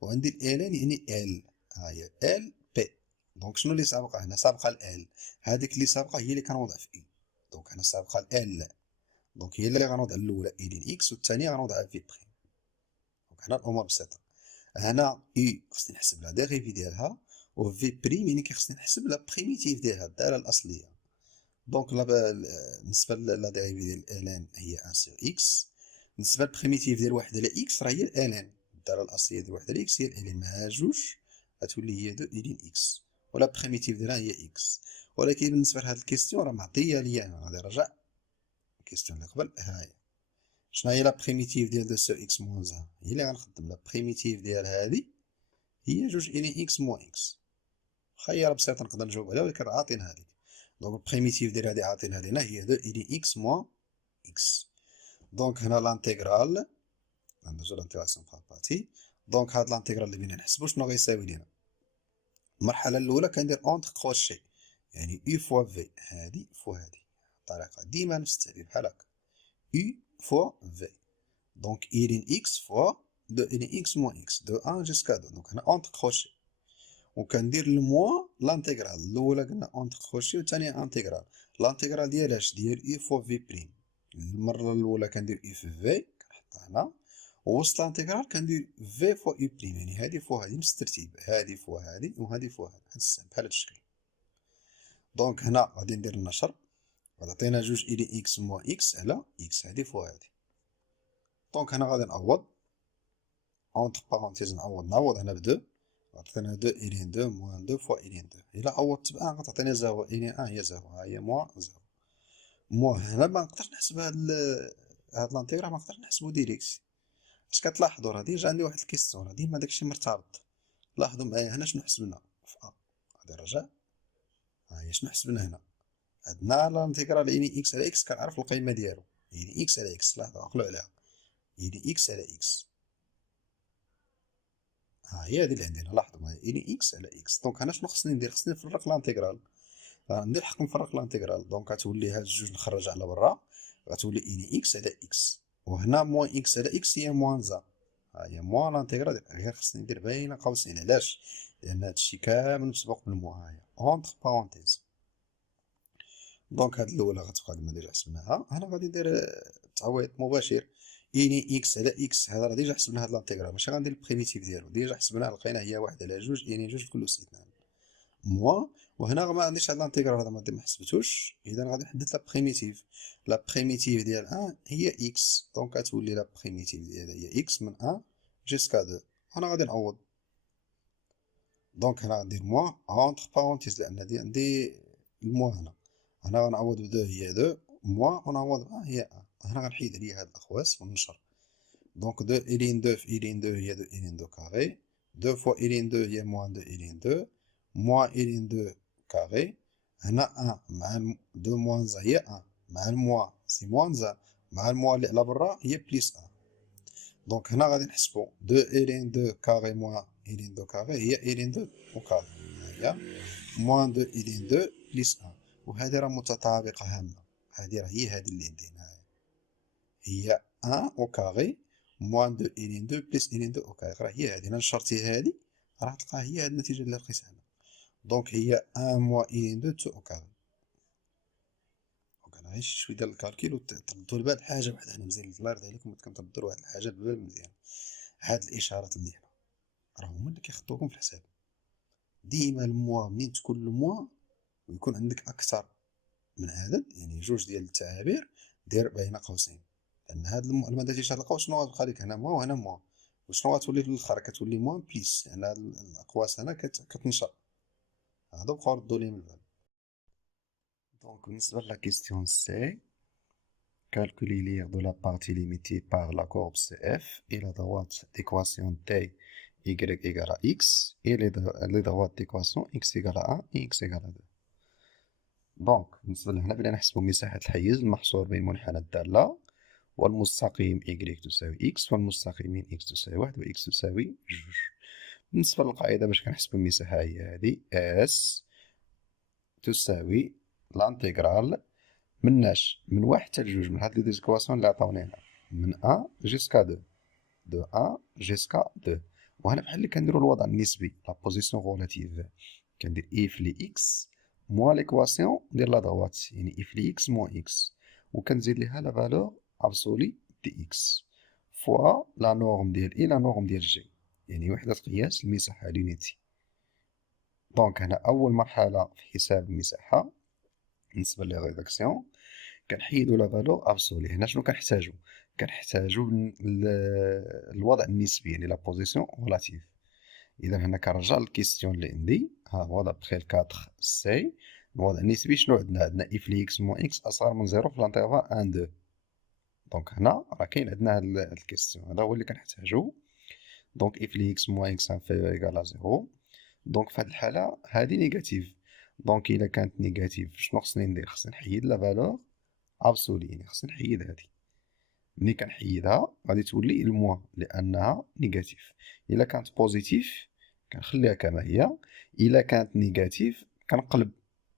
وعندي الالان يعني ال، ها هي ال بي. دونك شنو اللي سابقة هنا؟ سابقة ال، هذيك اللي سابقة هي اللي كنوضع في إي، دونك هنا سابقة ال، دونك هي اللي غنوضع الأولى إلين إكس والثانية غنوضعها في بريم. دونك هنا الأمور بسيطة. هنا إي خصني نحسب لا ديريفي ديالها، و في بريم يعني خصني نحسب لا بريميتيف ديالها الدالة الأصلية. دونك بالنسبة لا ديريفي ديال الان هي ان سيغ إكس، بالنسبة للبريميتيف ديال واحد على إكس راه هي الان، الدالة الأصلية ديال واحد على إكس هي الان مع جوج غتولي هي دو إلين إكس، ولا بريميتيف ديالها هي إكس. ولكن بالنسبة لهاد الكيستيون راه معطية ليا، أنا غادي نرجع الكيستيون اللي قبل، ها هي شنو هي لا بريميتيف ديال دو سو اكس موان 1، هي اللي غنخدم لا بريميتيف ديال هادي هي جوج إلين إكس موان إكس. واخا هي راه بسيطة نقدر نجاوب عليها، ولكن راه عاطينها ليك. دونك البريميتيف ديال هادي عاطينها لينا هي دو إلين إكس موان إكس. دونك هنا لانتيغرال ندوزو لانتيغراسيون بار بارتي. دونك هاد لانتيغرال اللي بغينا نحسبو شنو غيساوي لينا؟ المرحلة الأولى كندير أونتر كروشي، يعني أو فوا في، هادي فوا هادي، الطريقة ديما نفس التعبير بحال هكا، أو فوا في. دونك إلين إكس فوا دو إلين إكس موان إكس دو أن جيسكا دو، دونك هنا أونتر كروشي، وكندير الموان لانتيغرال. الأولى قلنا أونتر كروشي والثانية انتيغرال. لانتيغرال ديال اش؟ ديال أو فوا في بريم. المرة الأولى كندير أو في في كنحطها هنا، ووسط لانتيغرال كندير في فوا أو بريم، يعني هادي فوا هادي نفس الترتيب، هادي فوا هادي وهادي فوا هادي بحال هاد الشكل. دونك هنا غادي ندير النشر، غتعطينا جوج إلين إكس موان إكس على إكس، هادي فوا هادي. دونك هنا غادي نعوض اونتر بارونتيز، نعوض هنا بدو، غتعطينا دو إلين دو موان دو فوا إلين دو. إلا عوضت بأن غتعطيني زيرو، إلين أن هي زيرو، ها هي موان زيرو. موان هنا منقدرش نحسب هاد لانتيغرال، منقدرش نحسبو ديريكت. اش كتلاحظوا راه ديجا عندي واحد الكيستيون، راه ديما داكشي مرتبط. لاحظوا معايا هنا شنو حسبنا في أ، غادي نرجع، ها هي شنو حسبنا هنا. عندنا لانتيغرال إلين إكس على إكس كنعرف القيمة ديالو، إلين إكس على إكس، لاحظوا عقلوا عليها، إلين إكس على إكس، ها هي هادي اللي عندنا، لاحظوا معايا إلين إكس على إكس. دونك هنا شنو خصني ندير؟ خصني نفرق لانتيغرال، عندي الحق نفرق لانتيغرال. دونك غتولي هاد الجوج نخرج على برا، غتولي إلين إكس على إكس، وهنا موان إكس على إكس هي موان زا، ها هي موان لانتيغرال غير خصني ندير بين قوسين. علاش؟ لأن هادشي كامل مسبوق بالموا، هاهي أونتخ بارونتيز. دونك هاد الأولى غتبقى كما ديجا حسبناها. هنا غادي ندير تعويض مباشر، إني إكس على إكس، هذا راه ديجا حسبنا هاد لانتيغرال، ماشي غندير البريميتيف ديالو، ديجا حسبناه لقينا هي واحد على جوج إني جوج في كل أس اثنان موا. وهنا ما عنديش هاد لانتيغرال هذا ما حسبتوش، إذا غادي نحدد لا بريميتيف. لا بريميتيف ديال أن هي إكس، دونك غتولي لا بريميتيف ديالها هي إكس من أن جيسكا دو. هنا غادي نعوض، دونك هنا غندير موا أونتخ بارونتيز لأن عندي الموا هنا. هنا غنعوض ب2 هي 2 موا، ونعوض ب1 هي 1. هنا غنحيد عليا هاد الأقواس وننشر. دونك 2 إلين 2 في إلين 2 هي 2 إلين 2 كاري، 2 فوا إلين 2 هي موان 2 إلين 2 موان إلين 2 كاري. هنا 1 مع 2 موان زا هي 1 مع الموا سي موان زا مع الموا اللي على برا هي بليس 1. دونك هنا غادي نحسبو 2 إلين 2 كاري موان إلين 2 كاري هي إلين 2 وكاري، هي موان 2 إلين 2 بليس 1. وهذه راه متطابقة هامة، هذه راه هي هذه اللي عندنا، هي 1 أو كاري موان 2 إلين 2 بليس إلين 2 أو كاري، راه هي هذه. نشرتي هذه راح تلقاها هي هاد النتيجة اللي لقيتها هنا. دونك هي 1 موان إلين 2 2 أو كاري. دونك أنا غير شوية ديال الكالكيل وتردوا البال حاجة وحدة هنا مزيان، الله يرضي عليكم كنتردوا واحد الحاجة بالبال مزيان. هاد الإشارات اللي هنا راه هما اللي كيخطوكم في الحساب. ديما الموا منين تكون الموا ويكون عندك أكثر من عدد، يعني جوج ديال التعابير، دير بين قوسين، لأن هاد ما درتيش هاد القوس شنو غتبقى لك هنا موا وهنا موا، وشنو غتولي في الآخر؟ كتولي موان بليس، لأن هاد الأقواس هنا كتنشر. هادو بقاو ردو لي من البال. دونك بالنسبة لا كيستيون سي، calculer l'ire de la partie limitée par la courbe CF et la droite d'équation t y égale à x et les droites d'équation x égale à 1 et x égale à 2. دونك بالنسبة لهنا بدينا نحسبو مساحة الحيز المحصور بين منحنى الدالة والمستقيم y تساوي x والمستقيمين x تساوي 1 و x تساوي 2. بالنسبة للقاعدة باش كنحسبو المساحة هي هادي S تساوي لانتيغرال مناش من 1 حتى ل2 من هاد لي ديزيكواسيون اللي عطاوني من 1 جيسكا 2 دو 1 جيسكا 2. وهنا بحال اللي كنديرو الوضع النسبي لا بوزيسيون غولاتيف، كندير اف لي اكس موان ليكواسيون ديال لا دوات، يعني اف لي اكس موان اكس، وكنزيد ليها لا فالور ابسولي دي اكس فوا لا نورم ديال اي لا نورم ديال جي، يعني وحدة قياس المساحة لونيتي. دونك هنا أول مرحلة في حساب المساحة بالنسبة لي ريدكسيون كنحيدو لا فالور ابسولي. هنا شنو كنحتاجو؟ كنحتاجو الوضع النسبي، يعني لا بوزيسيون غولاتيف. اذا هنا كنرجع للكيستيون اللي عندي، ها هو دابخي 4 سي الوضع النسبي شنو عندنا اف لي اكس موان اكس اصغر من 0 في الانترفال 1 2. دونك هنا راه كاين عندنا هاد الكيستيون، هذا هو اللي كنحتاجو. دونك اف لي اكس موان اكس انفيريور ايكال 0. دونك في هاد الحالة هادي نيجاتيف، دونك الا كانت نيجاتيف شنو خصني ندير؟ خصني نحيد لا فالور ابسولي، يعني خصني نحيد هادي. ملي كنحيدها غادي تولي الموا لانها نيجاتيف. الا كانت بوزيتيف كنخليها كما هي، الا كانت نيجاتيف كنقلب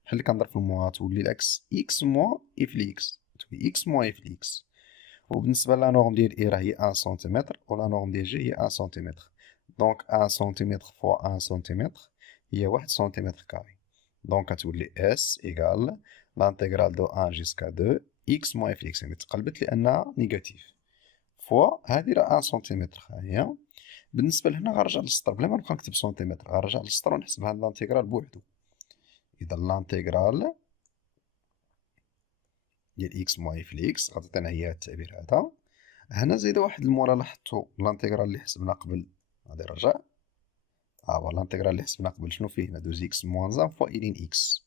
بحال اللي كنضرب في الموا، تولي العكس اكس موا اف لي اكس، تولي اكس موا اف لي اكس. وبالنسبه لا نورم ديال اي راه هي 1 سنتيمتر ولا نورم ديال جي هي 1 سنتيمتر. دونك 1 سنتيمتر فوا 1 سنتيمتر هي 1 سنتيمتر كاري. دونك كتولي اس ايكال لانتيغرال دو 1 جيسكا 2 اكس موان اف اكس، يعني تقلبت لانها نيجاتيف فوا هادي راه 1 سنتيمتر. ها هي بالنسبه لهنا غنرجع للسطر بلا ما نبقى نكتب سنتيمتر، غنرجع للسطر ونحسب هاد لانتيغرال بوحدو. اذا لانتيغرال ديال اكس موان اف اكس غتعطينا هي هاد التعبير هذا. هنا زايده واحد المورا لاحظتو لانتيغرال اللي حسبنا قبل، غادي نرجع هو لانتيغرال اللي حسبنا قبل شنو فيه هنا 2 اكس موان 1 فوا إلين اكس.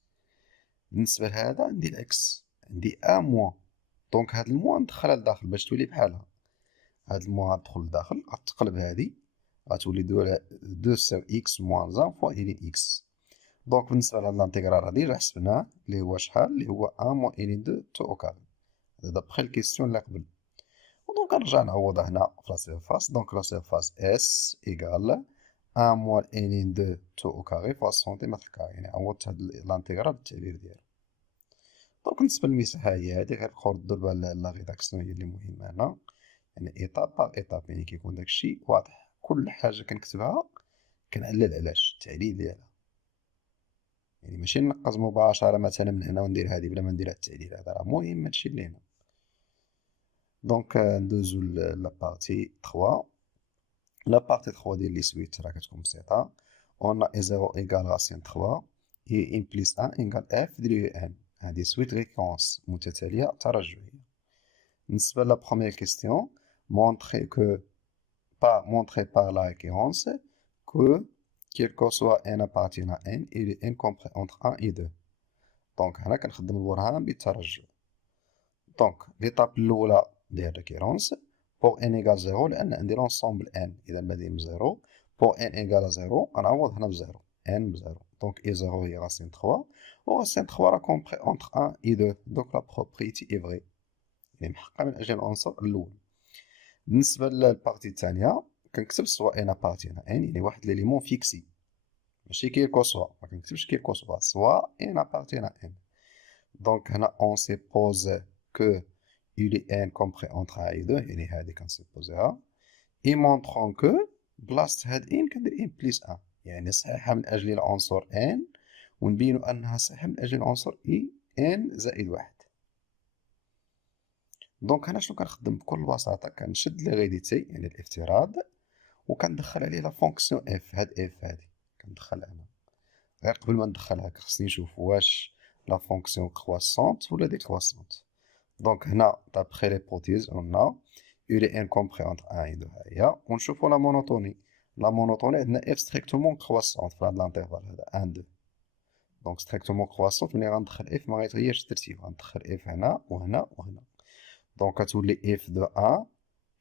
بالنسبه لهذا عندي العكس، عندي ا موان، دونك هاد الموان ندخلها لداخل باش تولي بحالها. هاد الموان غتدخل لداخل غتقلب هادي غتولي 2 ساو اكس موان 1 فوا إلين اكس. دونك بالنسبه لهاد لانتيغرال هادي راه حسبناه اللي هو شحال؟ اللي هو 1 موان إلين 2 تو او كاري، هذا دابخي الكيستيون اللي قبل. ودونك نرجع نعوض هنا في لا سيرفاس. دونك لا سيرفاس اس ايكال 1 موان إلين 2 تو او كاري فوا سنتيمتر كاري، يعني عوضت هاد لانتيغرال بالتعبير ديالو. دونك بالنسبه للمساحه هي هادي، غير بقاو ردو البال لا ريداكسيون هي اللي مهمه هنا. يعني ايطاب باغ ايطاب، يعني كيكون داكشي واضح. كل حاجه كنكتبها كنعلل علاش التعليل ديالها، يعني ماشي ننقز مباشره مثلا من هنا وندير هذه بلا ما ندير هاد التعليل هذا، راه مهم هادشي اللي هنا. دونك ندوزو لا بارتي 3. لا بارتي 3 ديال لي سويت راه كتكون بسيطه. اون اي 0 ايكال راسين 3 اي ان بليس 1 ايكال اف ديال يو ان. هذه سويت ريكونس متتاليه ترجعيه. بالنسبه لا بروميير كيستيون، montrer que pas montrer par la récurrence que quel que soit n appartient à n il est n compris entre 1 et 2. دونك هنا كنخدم البرهان بالترجع. دونك ليطاب الاولى ديال ريكيرونس بور ان ايكال 0 لان عندي لونسومبل ان اذا بادئ من 0. بور ان ايكال 0 غنعوض هنا بزيرو، ان بزيرو. دونك اي 0 هي راسين 3 و راسين 3 راه كومبري اونتر 1 اي 2. دونك لا بروبريتي اي فري، يعني محققه من اجل العنصر الاول. بالنسبه للبارتي الثانيه كنكتب سوا ان ابارتينا ان، يعني واحد ليليمون فيكسي، ماشي كيلكو سوا، ما كنكتبش كيلكو سوا ان ابارتينا ان. دونك هنا اون سيبوز كو il est n compris entre 1 et 2، يعني هادي كنسيبوزيها. اي مونطخون كو بلاصة هاد ان كندير ان بليس 1، يعني صحيحة من اجل العنصر n ونبينو انها صحيحة من اجل العنصر اي n زائد 1. دونك هنا شنو كنخدم بكل بساطة، كنشد ليغيديتي يعني الافتراض وكندخل عليه لا فونكسيون اف. هاد اف هادي كندخلها هنا. غير قبل ما ندخلها خصني نشوف واش لا فونكسيون كرواسونت ولا ديكرواسونت. دونك هنا دابخي ليبوتيز قلنا يو لي ان كومبري اونتر 1 و 2 ها هي. ونشوفو لا مونوتوني. لا مونوتوني عندنا اف ستريكتومون كرواسونت في هاد لانترفال هذا 1 2. دونك ستريكتومون كرواسونت ملي غندخل اف ما غيتغيرش الترتيب، غندخل اف هنا وهنا وهنا. دونك كتولي اف دو 1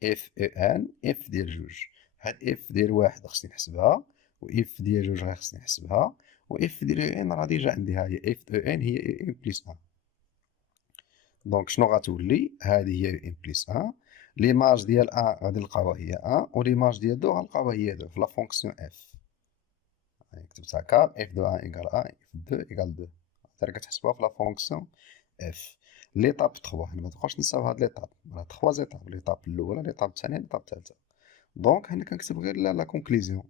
اف او ان اف ديال جوج. هاد اف ديال واحد خصني نحسبها، و اف ديال جوج غير خصني نحسبها، و اف ديال ان راه ديجا عندي ها هي اف او ان هي ان بليس 1. دونك شنو غتولي؟ هذه هي ان بليس 1. ليماج ديال 1 غادي نلقاوها هي 1 و ليماج ديال 2 غنلقاوها هي 2 في لا فونكسيون اف. كتبت هكا اف دو 1 ايكال 1 اف 2 ايكال 2، حتى كتحسبوها في لا فونكسيون اف. ليطاب 3 هنا متبقاوش نساو هاد ليطاب، راه 3 زيطاب، ليطاب الاولى ليطاب الثانيه ليطاب الثالثه. دونك هنا كنكتب غير لا كونكليزيون،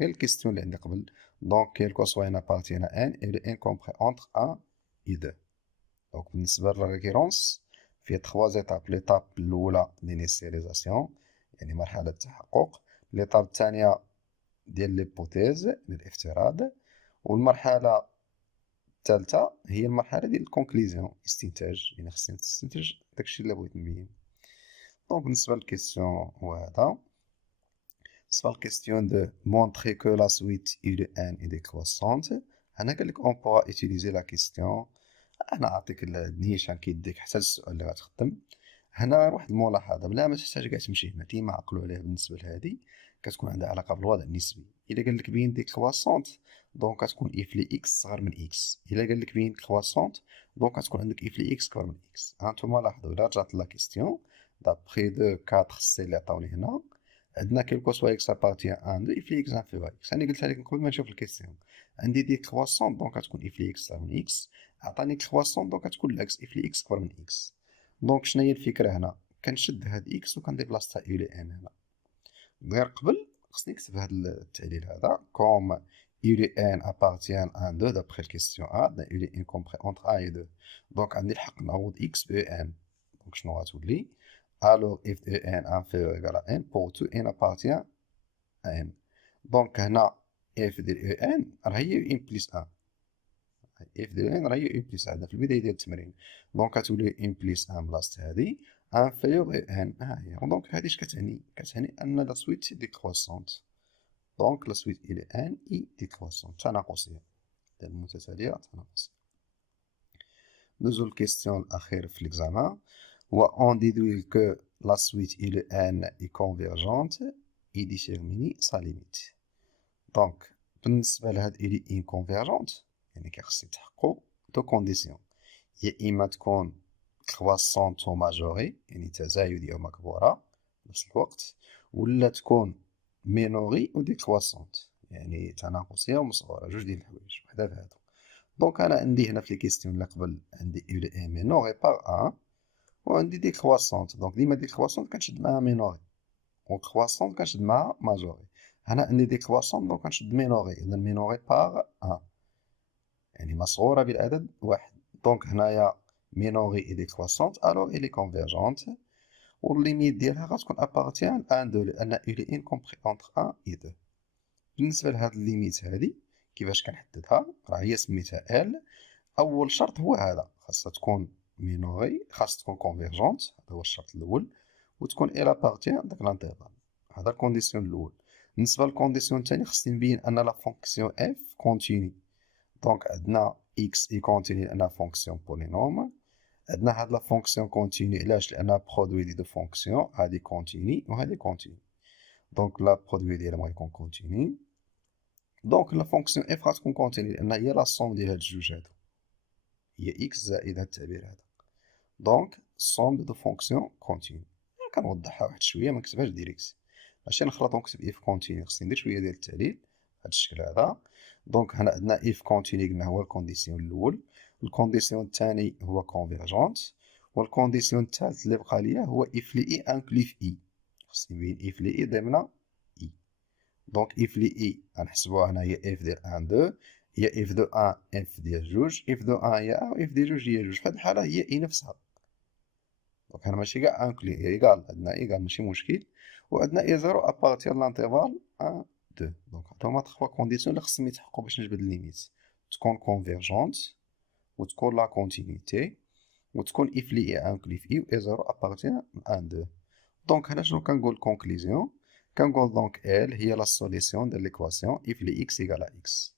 غير الكيستيون اللي عندي قبل. دونك كيلكو سوا ان ابارتينا ان اي لو ان كومبري اونتر 1 اي 2. دونك بالنسبه للريكيرونس فيه 3 زيتاب. ليطاب الاولى لينيسياليزاسيون يعني مرحله التحقق، ليطاب الثانيه ديال ليبوتيز الافتراض، والمرحله الثالثه هي المرحله ديال الكونكليزيون استنتاج، يعني خصني نستنتج داكشي اللي بغيت نبين. دونك بالنسبه للكيستيون هو هذا. بالنسبه للكيستيون دو مونطري كو لا سويت اي دو ان اي ديكروسونت، هنا قالك اون بوا اوتيليزي لا كيستيون. انا عطيك النيشان كيديك حتى السؤال اللي غتخدم. هنا واحد الملاحظه بلا ما تحتاج كاع تمشي هنا ديما عقلوا عليها. بالنسبه لهادي كتكون عندها علاقه بالوضع النسبي. الا قال لك بين ديكروسونت دونك كتكون اف لي اكس صغر من اكس. الا قال لك بين كروسونت دونك كتكون عندك اف لي اكس كبر من اكس. هانتوما لاحظوا الا رجعت لا كيستيون دابخي دو 4 سي اللي عطاوني هنا، عندنا كيلكو سوا اكس ابارتيان 1 2 اف لي اكس انفيريور اكس. انا قلتها لك قبل ما نشوف الكيستيون. عندي دي كروسونت دونك كتكون اف لي اكس صغر من اكس، عطاني كرواسون دونك كتكون العكس اف لي اكس كبر من اكس. دونك شنو هي الفكره هنا؟ كنشد هاد اكس وكندير بلاصتها يو لي ان هنا. غير قبل خصني نكتب هاد التعليل هذا كوم يو لي ان ابارتيان 1 2 دابخي الكيستيون ا عندنا يو لي ان كومبري اونتر ا و 2. دونك عندي الحق نعوض اكس ب ان. دونك شنو غتولي؟ الوغ اف او ان انفيريور ايكال ان بور تو ان ابارتيان ان. دونك هنا اف ديال او ان راه هي ان بليس 1، اف ديال ان راه هي ان بليس 1 في البدايه ديال التمرين. دونك كتولي ان بليس 1 بلاصه هادي انفيريور ان ها هي. دونك هادي اش كتعني؟ كتعني ان لا سويت ديكروسونت. دونك لا سويت الى ان اي ديكروسونت تناقصيه ديال المتتاليه تناقصيه. ندوزو للكيستيون الاخير في ليكزامان، هو اون ديدوي كو لا سويت الى ان اي كونفيرجونت اي ديتيرميني سا ليميت. دونك بالنسبه لهاد الي ان كونفيرجونت يعني كيخص يتحققوا دو كونديسيون، يا اما تكون كرواسونت و ماجوري يعني تزايديه ومكبوره في نفس الوقت، ولا تكون مينوري و ديكرواسونت يعني تناقصيه ومصغوره، جوج ديال الحوايج وحده في هادو. دونك انا عندي هنا في لي كيستيون اللي قبل عندي يو لي ان مينوري بار 1 وعندي ديكرواسونت. دونك ديما ديكرواسونت كنشد معاها مينوري، وكرواسونت كنشد معاها ماجوري. هنا عندي ديكرواسونت دونك كنشد مينوري، اذا مينوري باغ ان، يعني مصغورة بالعدد واحد. دونك هنايا مينوري اي ديكرواسونت الوغ الي كونفيرجونت، والليميت ديالها غتكون ابارتيان ان دو، لان الي ان كومبري اونتر ان اي دو. بالنسبة لهاد الليميت هادي كيفاش كنحددها؟ راه هي سميتها ال. اول شرط هو هذا، خاصها تكون مينوري، خاصها تكون كونفيرجونت، هذا هو الشرط الاول، وتكون الى بارتيان داك لانترفال. هذا الكونديسيون الاول. بالنسبه للكونديسيون الثاني خصني نبين ان لا فونكسيون اف كونتيني. دونك عندنا اكس اي كونتيني لانها فونكسيون بولينوم. عندنا هاد لا فونكسيون كونتيني علاش؟ لانها برودوي دي دو فونكسيون، هادي كونتيني وهادي كونتيني. دونك لا برودوي ديالها غيكون كونتيني. دونك لا فونكسيون اف غتكون كونتيني لان هي لا سوم ديال هاد الجوج هادو، هي اكس زائد هاد التعبير هذا. دونك سوم دو فونكسيون كونتيني. كنوضحها واحد شويه، ما نكتبهاش ديريكت، ماشي نخلط ونكتب اف كونتيني، خصني ندير شويه ديال التعليل بهاد الشكل هذا. دونك هنا عندنا اف كونتيني قلنا هو الكونديسيون الاول، الكونديسيون الثاني هو كونفيرجونت، والكونديسيون الثالث اللي بقى ليا هو اف لي اي انكلي في اي. خصني نبين اف لي اي ضمن اي. دونك اف لي اي غنحسبوها هنا هي اف ديال 1 2، هي اف دو 1 اف ديال جوج، اف دو 1 هي 1 واف ديال جوج هي جوج. في هاد الحاله هي اي نفسها. دونك هنا ماشي كاع انكلي، هي ايكال، عندنا ايكال ماشي مشكل، وعندنا اي زيرو ابارتير لانترفال 1 2. دونك هادو هما 3 كونديسيون اللي خصهم يتحققوا باش نجبد الليميت، تكون كونفيرجونت، وتكون لا كونتينيتي، وتكون اف لي اي انكلي في اي، و اي زيرو ابارتير 1 2. دونك هنا شنو كنقول كونكليزيون؟ كنقول دونك ال هي لا سوليسيون ديال ليكواسيون اف لي اكس ايكال اكس.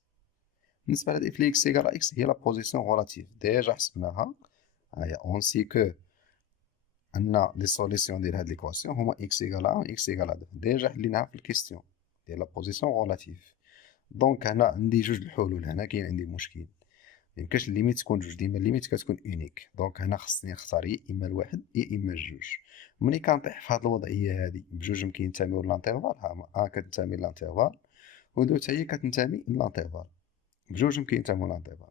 بالنسبه لهاد اف لي اكس ايكال اكس هي لا بوزيسيون غولاتيف، ديجا حسبناها. هاهي اون سي كو ان لي سوليسيون ديال هاد ليكواسيون هما اكس ايكال 1 و اكس ايكال 2، ديجا حليناها في الكيستيون ديال لا بوزيسيون غولاتيف. دونك هنا عندي جوج الحلول، هنا كاين عندي مشكل، ميمكنش الليميت تكون جوج، ديما الليميت كتكون اونيك. دونك هنا خصني نختار يا اما الواحد يا اما الجوج. ملي كنطيح في هاد الوضعيه هادي بجوج كينتميو للانترفال، ها كتنتمي للانترفال، و دو حتى هي كتنتمي للانترفال، بجوج كينتميو للانترفال.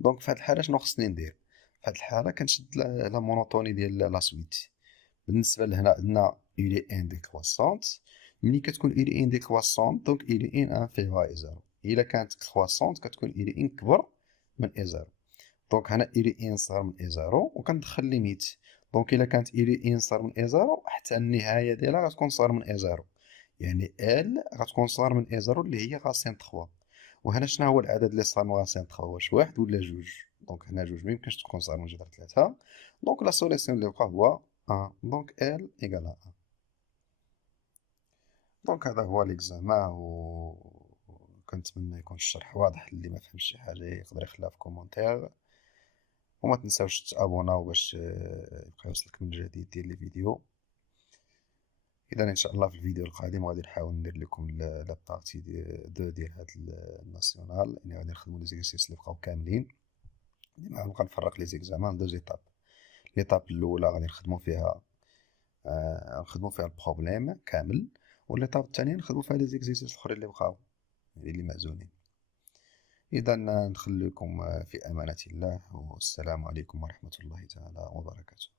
دونك في هاد الحاله شنو خصني ندير؟ في هاد الحاله كنشد لا مونوتوني ديال لا سويت. بالنسبه لهنا عندنا الي ان ديكرواسونت، ملي كتكون الي ان ديكرواسونت دونك الي ان انفيغور اي زيرو، الا كانت كرواسونت كتكون الي ان كبر من اي زيرو. دونك هنا الي ان صغر من اي زيرو وكندخل ليميت. دونك الا كانت الي ان صغر من اي زيرو حتى النهايه ديالها غتكون صغر من اي زيرو، يعني ال غتكون صغر من اي زيرو اللي هي غاسين 3. وهنا شنو هو العدد اللي صغر من غاسين 3؟ واش واحد ولا جوج؟ دونك هنا جوج ميمكنش تكون صغر من جذر 3. دونك لا سوليسيون اللي بقى هو 1. دونك ال ايكال 1. دونك هذا هو ليكزامان، و كنتمنى يكون الشرح واضح. اللي ما فهمش شي حاجه يقدر يخليها في كومونتير، وما تنساوش تابوناو باش يبقى يوصلك من جديد ديال لي فيديو. اذا ان شاء الله في الفيديو القادم غادي نحاول ندير لكم لا بارتي دو ديال هاد الناسيونال، يعني غادي نخدموا لي زيكسيرسيس اللي بقاو كاملين. ديما غنبقى نفرق لي زيكزامان دو زيتاب. ليطاب الاولى غادي نخدموا فيها البروبليم كامل، والليطاب الثانيه نخدموا فيها لي زيكسيرسيس الاخرين اللي بقاو، يعني اللي معزولين. اذا نخليكم في امانه الله، والسلام عليكم ورحمه الله تعالى وبركاته.